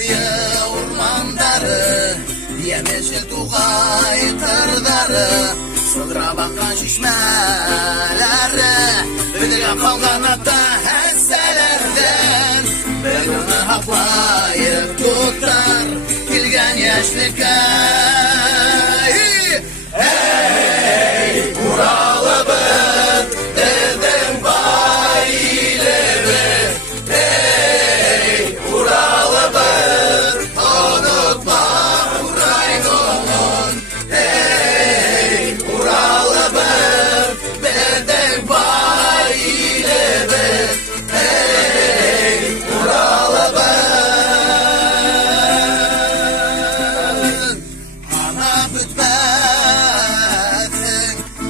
буе урмандары, Емешел туғай қырдары, Сыдыра баққан шешмәләрі, Білген қалған ата әсселерден, Білгіні хақлайық тұттар, Келген ешлікке. Эй, Уралыбыз, біздің байлыбыз. Эй, Уралыбыз, ұнытма Урайдың. Эй, Уралыбыз, біздің байлыбыз. Эй, Уралыбыз, ана бүтмәсің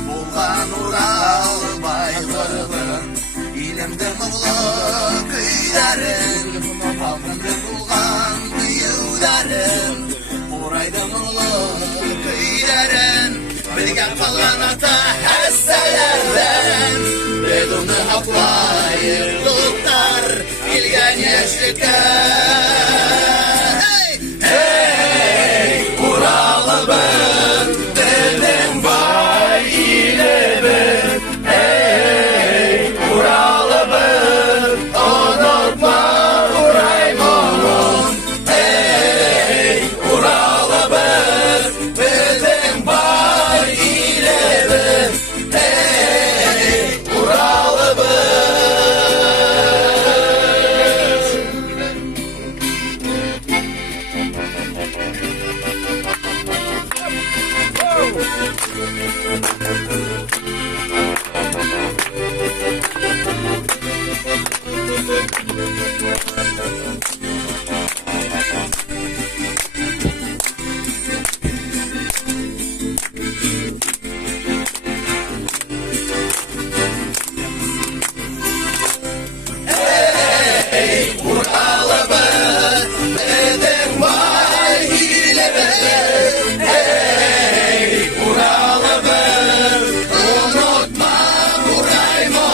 болған Урал байлығын, елімді мұлы көйлерін, алтынды болған бұйылдарын, орайды мұлы көйлерін, білген қалған ата әсселерден, біз оны хақлайық тұттар, келген ешлікке.